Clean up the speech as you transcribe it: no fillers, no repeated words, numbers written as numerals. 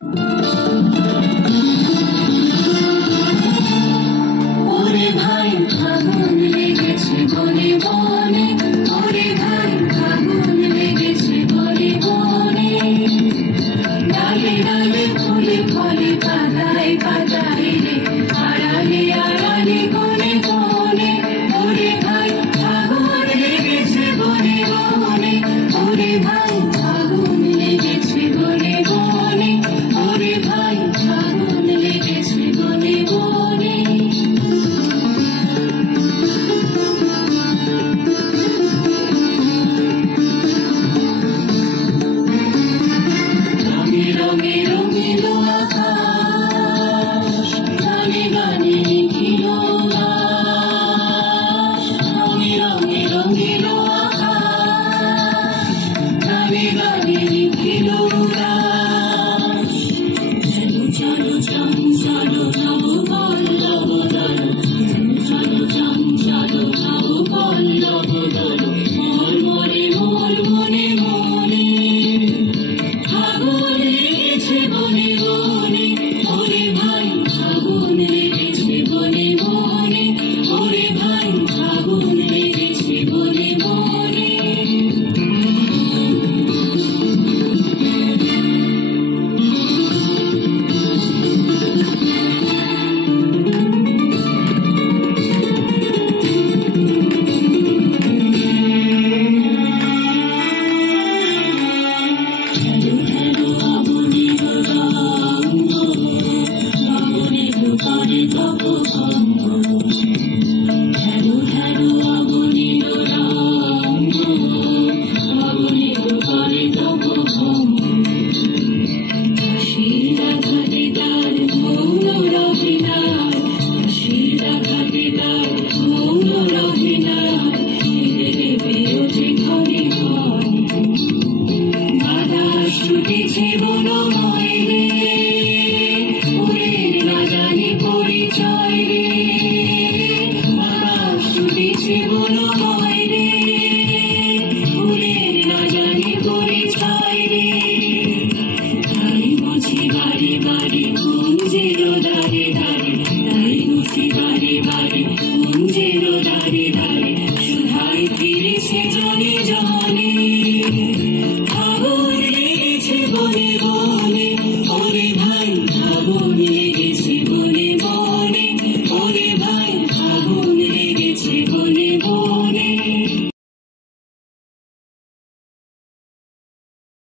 ওরে ভাই ফাগুন লেগেছে বনে বনে, ওরে ভাই ফাগুন লেগেছে বনে বনে, ডালে ডালে ফুলে ফলে পাতায় পাতায় রে, আড়ালে আড়ালে কোণে কোণে, ওরে ভাই ফাগুন লেগেছে বনে বনে, ওরে ভাই ফাগুন লেগেছে বনে বনে, ওরে ভাই ফাগুন লেগেছে বনে বনে। রঙে রঙে রঙিল আকাশ, গানে গানে লিখিল লাশ। রঙে রঙে রঙিল আকাশ, গানে গানে লিখিল লাশ। চলো চলো চঞ্চল নব পল্লব দল, চলো চঞ্চল নব পল্লব দল, মোর মনে মোর মনে মনে ফাগুন লেগেছে বনে বনে, ওরে ভাই ফাগুন লেগেছে বনে বনে, ওরে ভাই ফাগুন লেগেছে বনে বনে। ঢেলু ঢেলু আগুনের রঙ্গ, আগুনের করে তপ ভঙ্গ। ঢেলু ঢেলু আগুনের রঙ্গ, আগুনের করে তপ ভঙ্গ। হাসির আঘাতে তার মৌন রহে নাই, হাসির আঘাতে তার মৌন রহে নাই, হেলে দেবে ওঠে ঘরে ঘরে। বাতাস ছুটেছে বনময় রে, ফুলের না জানি পরিচয় রে। বাতাস ছুটেছে বনময় রে, ফুলের না জানি পরিচয় রে। তাই বুঝি বাড়ি বাড়ি কুঞ্জের দাঁড়ে দাঁড়ে, তাই বুঝি বাড়ি বাড়ি কুঞ্জের দাঁড়ে দাঁড়ে, সুধাই ফিরেছে জনে জনে। ফাগুন লেগেছে বনে বনে।